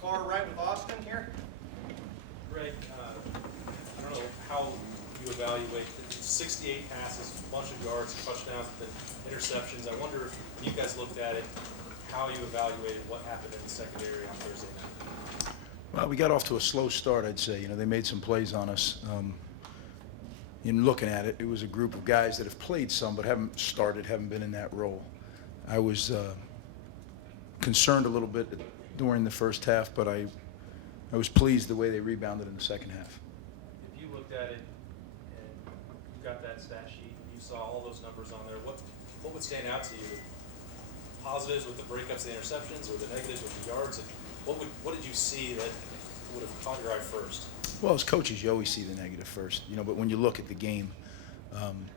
far right with Austin here. Greg, I don't know how you evaluate the 68 passes, a bunch of yards, touchdowns, the interceptions. I wonder if you guys looked at it, how you evaluated what happened in the secondary on Thursday night. Well, we got off to a slow start, I'd say. You know, they made some plays on us. In looking at it, it was a group of guys that have played some but haven't started, haven't been in that role. I was concerned a little bit during the first half, but I was pleased the way they rebounded in the second half. If you looked at it and you got that stat sheet and you saw all those numbers on there, what would stand out to you? Positives with the breakups, the interceptions, or the negatives with the yards? And what did you see that would have caught your eye first? Well, as coaches, you always see the negative first, you know. But when you look at the game,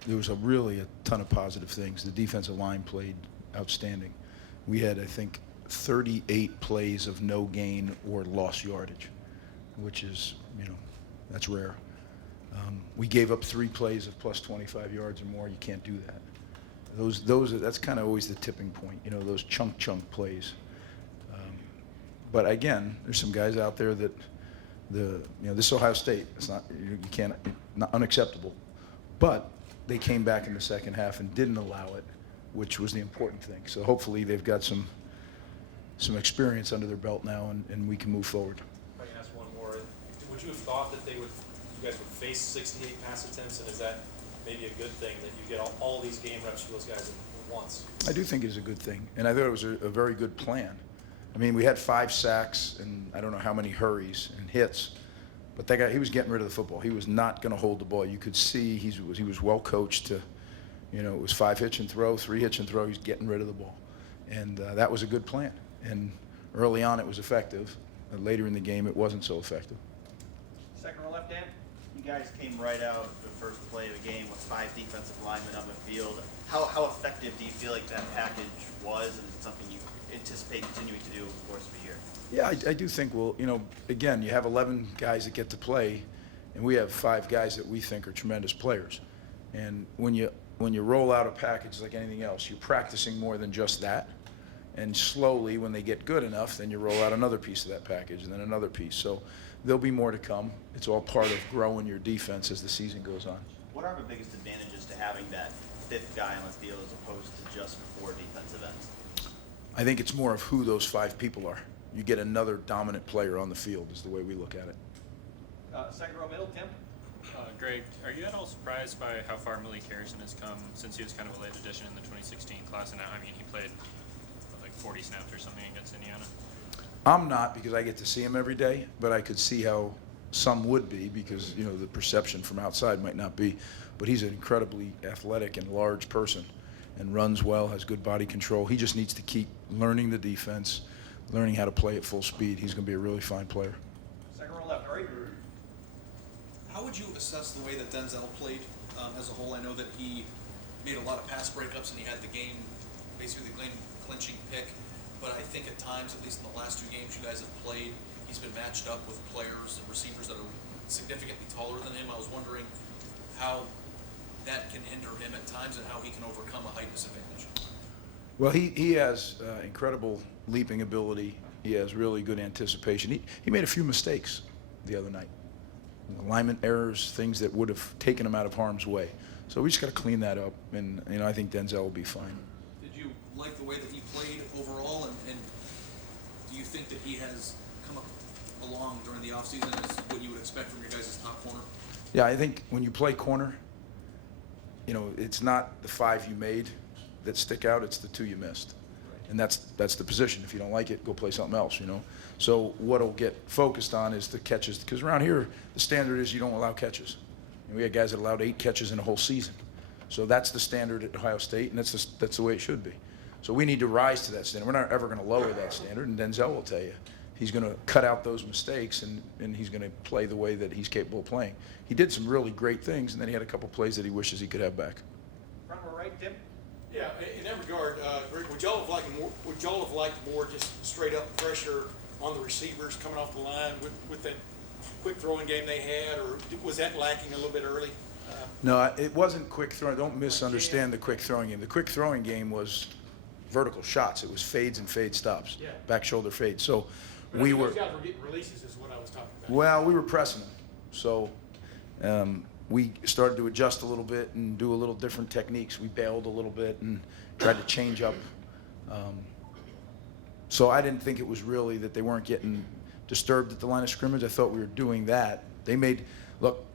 there was really a ton of positive things. The defensive line played outstanding. We had, I think, 38 plays of no gain or lost yardage, which is, you know, that's rare. We gave up 3 plays of plus 25 yards or more. You can't do that. That's kind of always the tipping point, you know, those chunk plays. But again, there's some guys out there that this Ohio State, not unacceptable. But they came back in the second half and didn't allow it, which was the important thing. So hopefully they've got some experience under their belt now, and we can move forward. If I can ask one more, would you have thought that you guys would face 68 pass attempts, and is that maybe a good thing that you get all these game reps for those guys at once? I do think it's a good thing, and I thought it was a very good plan. I mean, we had 5 sacks and I don't know how many hurries and hits, but that guy, he was getting rid of the football. He was not going to hold the ball. You could see he was well coached to, you know, it was 5 hitch and throw, 3 hitch and throw. He's getting rid of the ball, and that was a good plan. And early on, it was effective. Later in the game, it wasn't so effective. Second row left, Dan. You guys came right out the first play of the game with 5 defensive linemen on the field. How effective do you feel like that package was, and is it something you anticipate continuing to do over the course of the year? Yeah, I do think again, you have 11 guys that get to play, and we have 5 guys that we think are tremendous players. And when you roll out a package like anything else, you're practicing more than just that. And slowly, when they get good enough, then you roll out another piece of that package and then another piece. So there'll be more to come. It's all part of growing your defense as the season goes on. What are the biggest advantages to having that 5th guy on the field as opposed to just 4 defensive ends? I think it's more of who those 5 people are. You get another dominant player on the field is the way we look at it. Second row middle, Tim. Greg, are you at all surprised by how far Malik Harrison has come since he was kind of a late addition in the 2016 class? And now, I mean, he played like 40 snaps or something against Indiana. I'm not, because I get to see him every day, but I could see how some would be, because, you know, the perception from outside might not be. But he's an incredibly athletic and large person and runs well, has good body control. He just needs to keep learning the defense, learning how to play at full speed. He's going to be a really fine player. Second row left, Ari. How would you assess the way that Denzel played as a whole? I know that he made a lot of pass breakups and he had the game, basically the game clinching pick. But I think at times, at least in the last 2 games you guys have played, he's been matched up with players and receivers that are significantly taller than him. I was wondering how that can hinder him at times and how he can overcome a height disadvantage. Well, he has incredible leaping ability. He has really good anticipation. He made a few mistakes the other night. Alignment errors, things that would have taken him out of harm's way. So we just got to clean that up, and I think Denzel will be fine. Did you like the way that he played overall, and do you think that he has come up along during the offseason as what you would expect from your guys' top corner? Yeah, I think when you play corner, you know, it's not the 5 you made that stick out, it's the 2 you missed. And that's the position. If you don't like it, go play something else, you know. So what'll get focused on is the catches, because around here, the standard is you don't allow catches. And we had guys that allowed 8 catches in a whole season. So that's the standard at Ohio State, and that's the way it should be. So we need to rise to that standard. We're not ever going to lower that standard, and Denzel will tell you. He's going to cut out those mistakes, and he's going to play the way that he's capable of playing. He did some really great things, and then he had a couple plays that he wishes he could have back. Front row right, Tim. Yeah, in that regard, Rick, would y'all have liked more just straight up pressure on the receivers coming off the line with that quick throwing game they had, or was that lacking a little bit early? No, it wasn't quick throwing. Don't misunderstand the quick throwing game. The quick throwing game was vertical shots. It was fades and fade stops, back shoulder fade. So But I we mean, were. those guys were getting releases is what I was talking about. Well, we were pressing them, so we started to adjust a little bit and do a little different techniques. We bailed a little bit and tried to change up. So I didn't think it was really that they weren't getting disturbed at the line of scrimmage. I thought we were doing that. Look,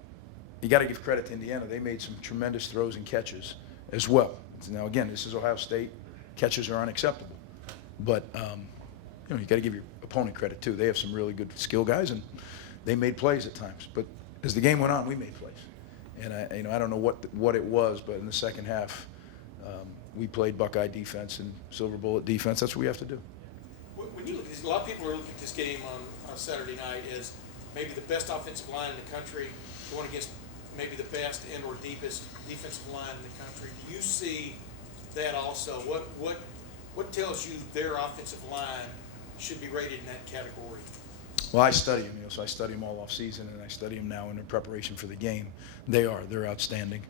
you got to give credit to Indiana. They made some tremendous throws and catches as well. Now, again, this is Ohio State. Catches are unacceptable. But, you got to give your opponent credit, too. They have some really good skill guys, and they made plays at times. But as the game went on, we made plays. And, I don't know what it was, but in the second half, we played Buckeye defense and Silver Bullet defense. That's what we have to do. When you look at this, a lot of people are looking at this game on Saturday night as maybe the best offensive line in the country going against maybe the best and or deepest defensive line in the country. Do you see that also? What tells you their offensive line should be rated in that category? Well, I study them, so I study them all off season, and I study them now in preparation for the game. They're outstanding.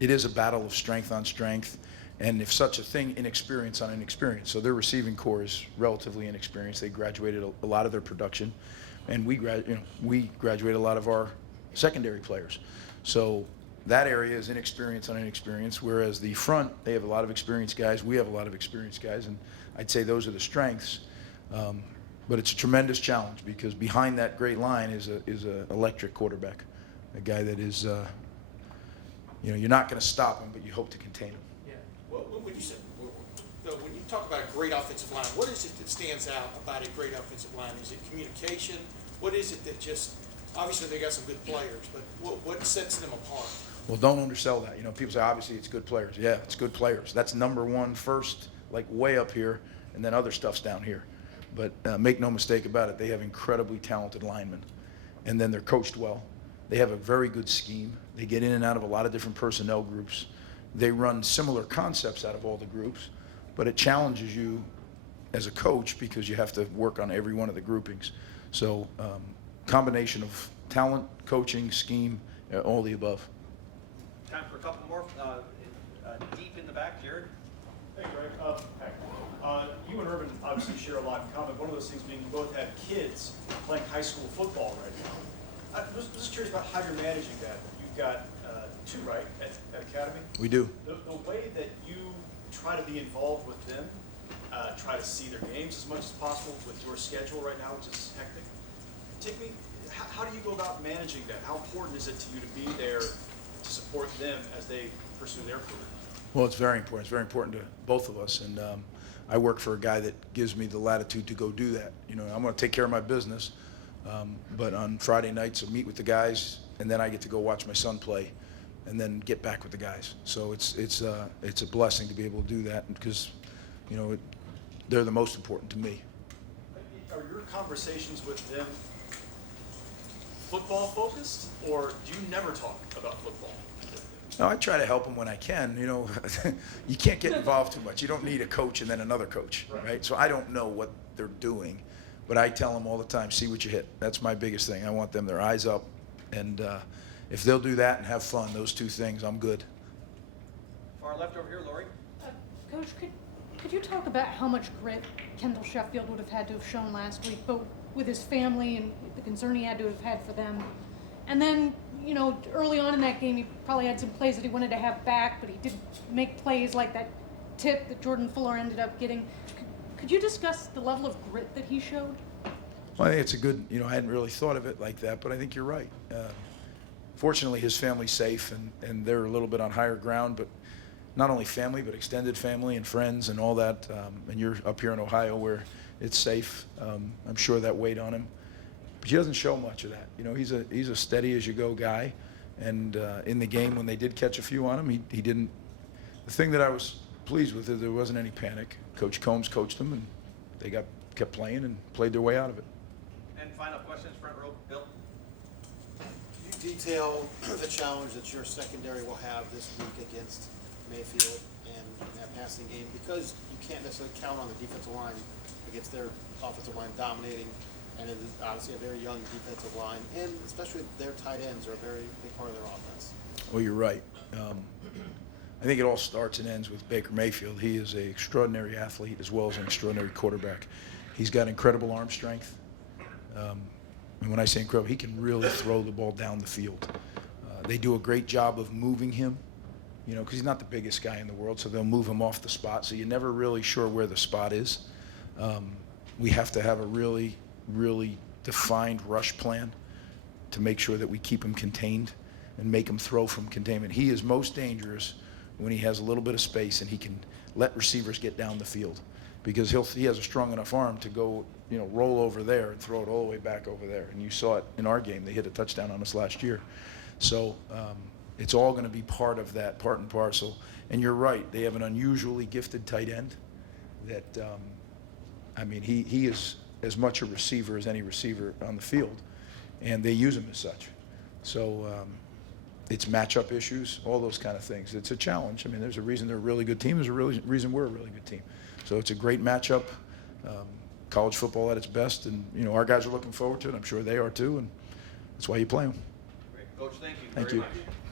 It is a battle of strength on strength, and if such a thing, inexperience on inexperience. So their receiving core is relatively inexperienced. They graduated a lot of their production, and we graduated a lot of our secondary players. So that area is inexperience on inexperience, whereas the front, they have a lot of experienced guys. We have a lot of experienced guys, and I'd say those are the strengths. But it's a tremendous challenge because behind that great line is a electric quarterback, a guy that is, you're not going to stop him, but you hope to contain him. Yeah. Well, when you talk about a great offensive line, what is it that stands out about a great offensive line? Is it communication? What is it that just obviously they got some good players, but what sets them apart? Well, don't undersell that. People say obviously it's good players. Yeah, it's good players. That's number one first, like way up here, and then other stuff's down here. But make no mistake about it, they have incredibly talented linemen, and then they're coached well. They have a very good scheme. They get in and out of a lot of different personnel groups. They run similar concepts out of all the groups, but it challenges you as a coach because you have to work on every one of the groupings. So combination of talent, coaching, scheme, all the above. Time for a couple more. Deep in the back, Jared. Hey, Greg. You and Urban obviously share a lot in common. One of those things being you both have kids playing high school football right now. I'm just curious about how you're managing that. You've got two, right, at Academy? We do. The way that you try to be involved with them, try to see their games as much as possible with your schedule right now, which is hectic. How do you go about managing that? How important is it to you to be there to support them as they pursue their career? Well, it's very important. It's very important to both of us. And I work for a guy that gives me the latitude to go do that. I'm going to take care of my business. But on Friday nights, I meet with the guys, and then I get to go watch my son play and then get back with the guys. So it's a blessing to be able to do that because, they're the most important to me. Are your conversations with them football focused, or do you never talk about football? No, I try to help them when I can. You can't get involved too much. You don't need a coach and then another coach, right? So I don't know what they're doing, but I tell them all the time, see what you hit. That's my biggest thing. I want them their eyes up, and if they'll do that and have fun, those two things, I'm good. Far left over here, Lori. Coach, could you talk about how much grit Kendall Sheffield would have had to have shown last week, but with his family and the concern he had to have had for them? And then, early on in that game, he probably had some plays that he wanted to have back, but he did make plays like that tip that Jordan Fuller ended up getting. Could you discuss the level of grit that he showed? Well, I think it's a good, I hadn't really thought of it like that, but I think you're right. Fortunately, his family's safe, and they're a little bit on higher ground, but not only family, but extended family and friends and all that. And you're up here in Ohio where it's safe. I'm sure that weighed on him. But he doesn't show much of that. He's a steady as you go guy. And in the game when they did catch a few on him, he didn't. The thing that I was pleased with is there wasn't any panic. Coach Combs coached them, and they kept playing and played their way out of it. And final questions, front row, Bill. You detail the challenge that your secondary will have this week against Mayfield and that passing game because you can't necessarily count on the defensive line against their offensive line dominating, and it is obviously a very young defensive line, and especially their tight ends are a very big part of their offense. Well, you're right. I think it all starts and ends with Baker Mayfield. He is an extraordinary athlete as well as an extraordinary quarterback. He's got incredible arm strength. And when I say incredible, he can really throw the ball down the field. They do a great job of moving him, you know, because he's not the biggest guy in the world, so they'll move him off the spot, so you're never really sure where the spot is. We have to have a really, really defined rush plan to make sure that we keep him contained and make him throw from containment. He is most dangerous when he has a little bit of space and he can let receivers get down the field, because he has a strong enough arm to go, you know, roll over there and throw it all the way back over there. And you saw it in our game. They hit a touchdown on us last year. So it's all going to be part of that, part and parcel. And you're right. They have an unusually gifted tight end that, I mean, he is as much a receiver as any receiver on the field, and they use him as such. So it's matchup issues, all those kind of things. It's a challenge. I mean, there's a reason they're a really good team. There's a reason we're a really good team. So it's a great matchup. College football at its best, and you know our guys are looking forward to it. I'm sure they are too, and that's why you play them. Great. Coach, thank you Thank very you. much.